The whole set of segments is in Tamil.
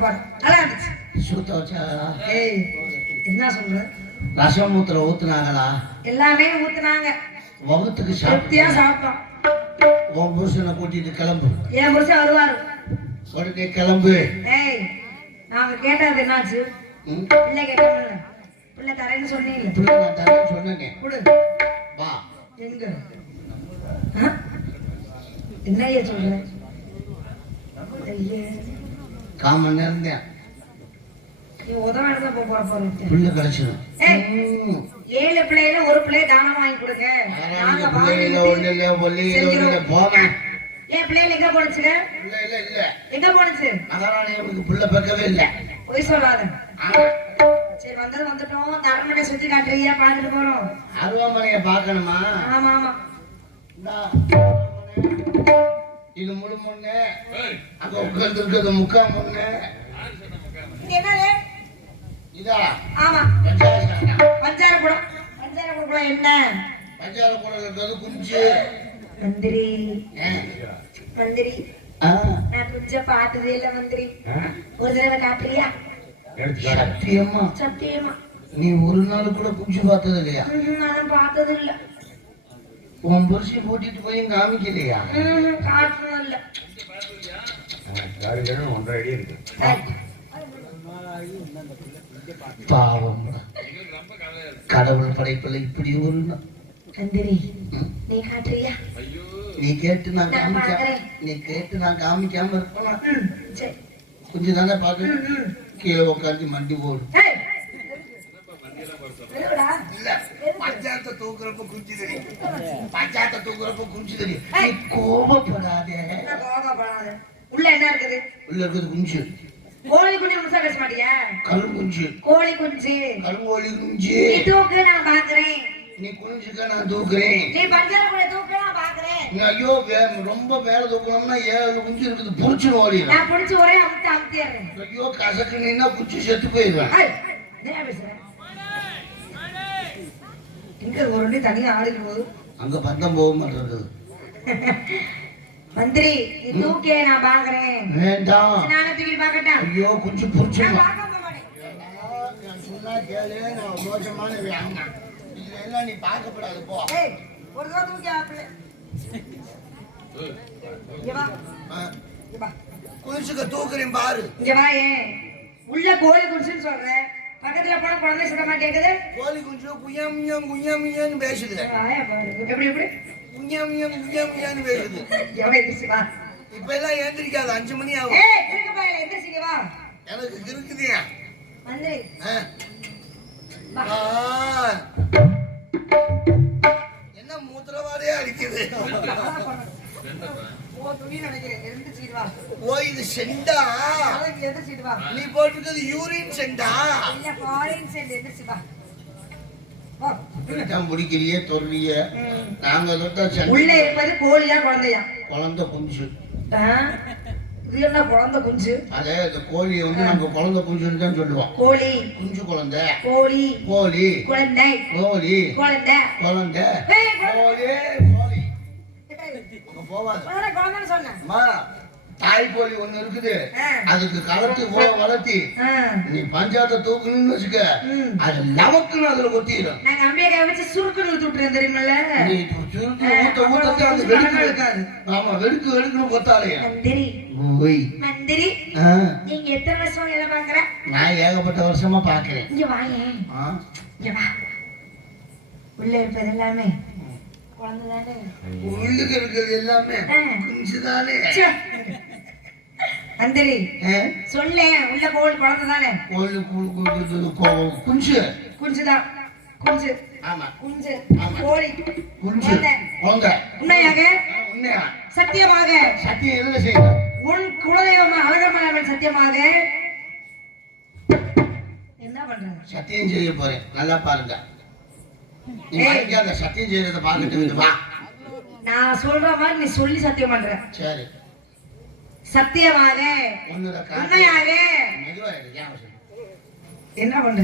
சாப்பாடு நல்லா இருந்துச்சு. சூத்த வச்சா ஏய் என்ன சொல்ற? ரசம் மூத்திர ஊத்துனாங்களா? எல்லாமே ஊத்துனாங்க. வகுத்துக்கு திருப்தியா சாப்பிட்டோம். உன் புருஷனை கூட்டிட்டு கிளம்பு. என் புருஷன் வருவாரு. உடனே கிளம்பு. ஏய் நாங்க கேட்டது என்னாச்சு? பிள்ளை கேட்டோம்ல, பிள்ளை தரேன்னு சொன்னீங்க. பிள்ளை நான் தரேன்னு சொன்னேன். கொடு. வா. எங்க? என்னையா சொல்ற? காமன் நேரம் தான் நீ உதவானதா போற போறீங்க. பிள்ளை கிடைச்சிடும். 7 பிள்ளைல ஒரு பிள்ளை தானம் வாங்கி கொடுங்க. நாங்க போவேன். ஏன் பிள்ளைல எங்க போனுச்சுங்க? எங்க போனுச்சு? மகாராணிக்கு பிள்ளை பார்க்கவே இல்லை. போய் சொல்லாத. சரி வந்தது வந்துட்டோம். தரமனை சுத்தி காட்டுறியா? பாத்துட்டு போறோம். அருவாமனைய பாக்கணுமா? ஆமா ஆமா. இது முழு முன்னு, அங்க உட்கார்ந்து இருக்கிறது முக்கா முன்னு. என்னது? இதா? ஆமா. பஞ்சார குடம். பஞ்சார குடம் என்ன? பஞ்சார குடம் இருக்கிறது குஞ்சு. மந்திரி மந்திரி நான் குஞ்ச பார்த்ததே இல்ல மந்திரி. ஒரு தடவை காட்டுறியா? சத்தியமா? சத்தியமா. நீ ஒரு நாள் கூட குஞ்சு பார்த்தது இல்லையா? நான் பார்த்தது இல்ல. உன் புருஷன் கூட்டிட்டு போய் காமிக்கலையா? காட்டணும் இல்ல. பாவம், கடவுள் படைப்பில் இப்படி ஒரு மந்திரி நீ காட்டுறியா? நீ கேட்டு நான் காமிக்காம இருப்பேன். கொஞ்சம் தானே பாக்க. கீழே உட்காந்து மண்டி போடு. பஞ்சாயத்தை தூக்குறப்ப குஞ்சு தெரியும். பஞ்சாயத்தை தூக்குறப்ப குஞ்சு தெரியும். நீ கோபப்படாதே. உள்ள என்ன இருக்குது? உள்ள இருக்குது குஞ்சு. கோழி குஞ்சு முழுசா பேச மாட்டியா? கருங்குஞ்சு. கோழி குஞ்சு. கருங்கோழி குஞ்சு. நீ தூக்கு நான் பாக்குறேன். நீ குஞ்சுக்க நான் தூக்குறேன். நீ பஞ்சார கூட தூக்கு நான் பாக்குறேன். ஐயோ ரொம்ப மேல தூக்கணும்னா 7 குஞ்சு இருக்குது. புடிச்சு ஓடி. நான் புடிச்சு ஒரே அமுத்திடுறேன். ஐயோ கசக்கு நின்னா குஞ்சு செத்து போயிடுவேன். என்ன பேசுறேன்? இங்க ஒரு தனியா ஆடிட்டு போகுது. அங்க பந்தம் போக மாட்டேங்குது. மந்திரி நீ தூக்கே நான் பாக்குறேன். வேண்டாம். நானே தூக்கி பாக்கட்டா? ஐயோ குஞ்சு புடிச்சு. நான் பாக்க மாட்டேன். நான் சொன்னா கேளு. நான் மோசமான வேணா. இதெல்லாம் நீ பார்க்கப்படாது போ. ஏய் ஒரு தடவை தூக்கி ஆப்ல. இங்க வா. இங்க வா. குஞ்சுக்கு தூக்குறேன் பாரு. இங்க வா. ஏன் உள்ள கோழி குஞ்சுன்னு சொல்றேன். பக்கத்துல போன குழந்தை சத்தமா கேக்குது. கோழி குஞ்சு குய்யாமியான்னு பேசுது. எப்படி எப்படி குய்யாமியான்னு பேசுது. எவன் எந்திரிச்சு வா. இப்ப எல்லாம் ஏந்திரிக்காது. 5 மணி ஆகும். ஏய் கிறுக்கு பாயில எந்திரிச்சு வா. எனக்கு கிறுக்குதியா? மந்திரி என்ன மூத்திரவாதே அடிக்குது. ஓ இது செண்டா? நீ போட்டுக்கிறது யூரின் செண்டா? முடிக்கிறியே தொல்லிய. நாங்க உள்ள இருப்பது கோழியா குழந்தையா? குழந்தை குஞ்சு. இது என்ன குழந்தை குஞ்சு? அதே இந்த கோழியை வந்து நாங்க குழந்தை குஞ்சுன்னு தான் சொல்லுவோம். கோழி குஞ்சு குழந்தை. கோழி கோழி குழந்தை. கோழி குழந்தை குழந்தை கோழி கோழி. தாய் கோழி ஒண்ணு இருக்குது. அதுக்கு கலத்து வளர்த்தி நீ பஞ்சாயத்தை தூக்கணும்னு வச்சுக்க, அது நமக்குன்னு அதுல கொத்திடும். நாங்க அம்பியை வச்சு சுருக்குன்னு ஊத்துறேன் தெரியுமில்ல? நீ சுருக்கு ஊத்த ஊத்த அது வெடுக்கு இருக்காது. ஆமா வெடுக்கு வெடுக்குன்னு கொத்தாலையா? மந்திரி ஓய் மந்திரி நீங்க எத்தனை வருஷமா வேலை பாக்குற? நான் ஏகப்பட்ட வருஷமா பாக்குறேன். இங்க வாங்க. இங்க வா. உள்ள இருப்பது எல்லாமே குழந்தைதானே? உள்ளுக்கு இருக்கிறது எல்லாமே குஞ்சுதானே? மந்திரி சொல்ல உள்ள கோழி குழந்தைதானே? குஞ்சு குஞ்சுதான். குஞ்சு. ஆமா குஞ்சு கோழி குஞ்சு குழந்தை. உண்மையாக? உண்மையா? சத்தியமாக? சத்தியம் எதுல செய்யணும்? உன் குலதெய்வம் அழகமானவன் சத்தியமாக என்ன பண்ற? சத்தியம் செய்ய போறேன். நல்லா பாருங்க. நீ மறைக்காத. சத்தியம் செய்யறத பாத்துட்டு வா. நான் சொல்ற மாதிரி நீ சொல்லி சத்தியம் பண்ற. சரி. சத்தியமாக உண்மையாக என்ன பண்ற?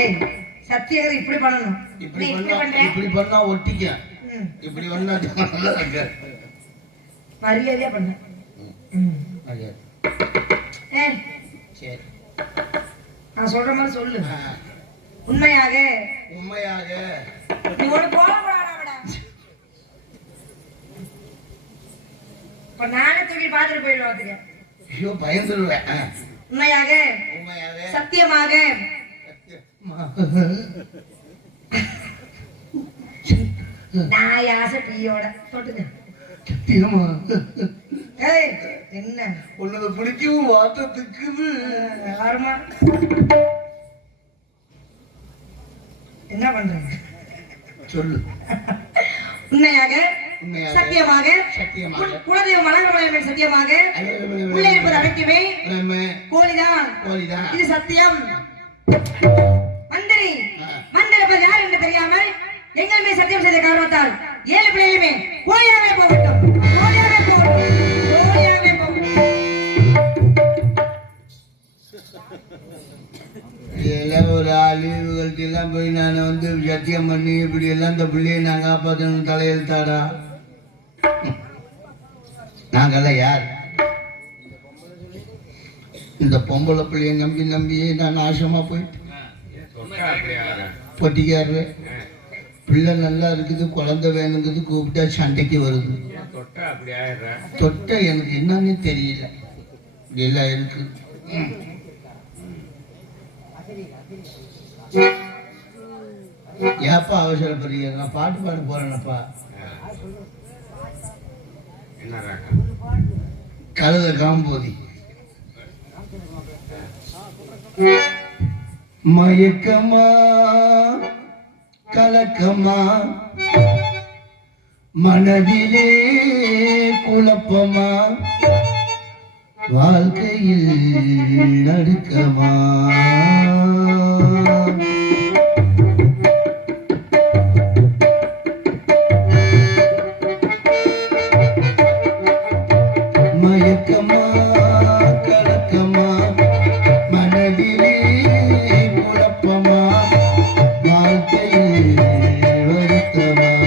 ஏய் சத்தியகர் இப்படி பண்ணணும். இப்படி பண்ணா ஒட்டிக்க. இப்படி பண்ணா மரியாதையா பண்ண. ஏய் சரி நான் சொல்ற மாதிரி சொல்லு. உண்மையாக உண்மையாக நீ ஒரு போடக்கூடாடா. இப்ப நானே தூக்கி பார்த்துட்டு போயிடுவாங்க. ஐயோ பயந்துருவேன். உண்மையாக உண்மையாக சத்தியமாக நான் ஆசை டீயோட தொட்டுங்க. சத்தியமா ஏய் என்ன உன்னது பிடிக்கும் வார்த்தத்துக்கு வருமா? என்ன பண்றீங்க சொல்லு. உண்மையாக உண்மையாக சத்தியமாக சத்தியமாக குலதெய்வம் மலர்மலையம்மன் சத்தியமாக உள்ளே இருப்பது அனைத்துமே கோழிதான். கோழிதான். இது சத்தியம். மந்திரி மந்திரப்பது யார் என்று தெரியாமல் எங்கள் மேல் சத்தியம் செய்த காரணத்தால் 7 பிள்ளைகளுமே கோழியாவே போகட்டும். கோழியாவே போகட்டும். கோழியாவே போகட்டும். இதெல்லாம் ஒரு அழிவுகளுக்கு எல்லாம் போய் நான் வந்து சத்தியம் பண்ணி இப்படி எல்லாம் இந்த பிள்ளையை நான் காப்பாற்றணும் தலையெழுத்தாடா. நாங்கெல்லாம் யார்? இந்த பொம்பளை பிள்ளைய நம்பி நம்பியே நான் நாசமா போயிட்டு பொட்டிக்காரு. பிள்ளை நல்லா இருக்குது, குழந்தை வேணுங்குது, கூப்பிட்டா சண்டைக்கு வருது. தொட்ட எனக்கு என்னன்னு தெரியல. எல்லாம் இருக்கு. ஏப்பா அவசரப்படுறீங்க? நான் பாட்டு பாட போறேனப்பா. கழுத காம்போதி மயக்கமா கலக்கமா மனதிலே குழப்பமா வாழ்க்கையில் நடுக்கமா மயக்கமா கலக்கமா மனதிலே குழப்பமா வாழ்க்கையில் வருத்தமா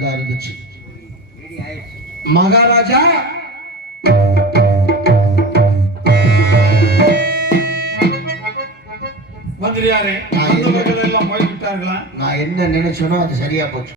நல்லா இருந்துச்சு. மகாராஜா மந்திரியாரே, அந்த மக்கள் எல்லாம் போய்விட்டார்களா? நான் என்ன நினைச்சேனோ அது சரியா போச்சு.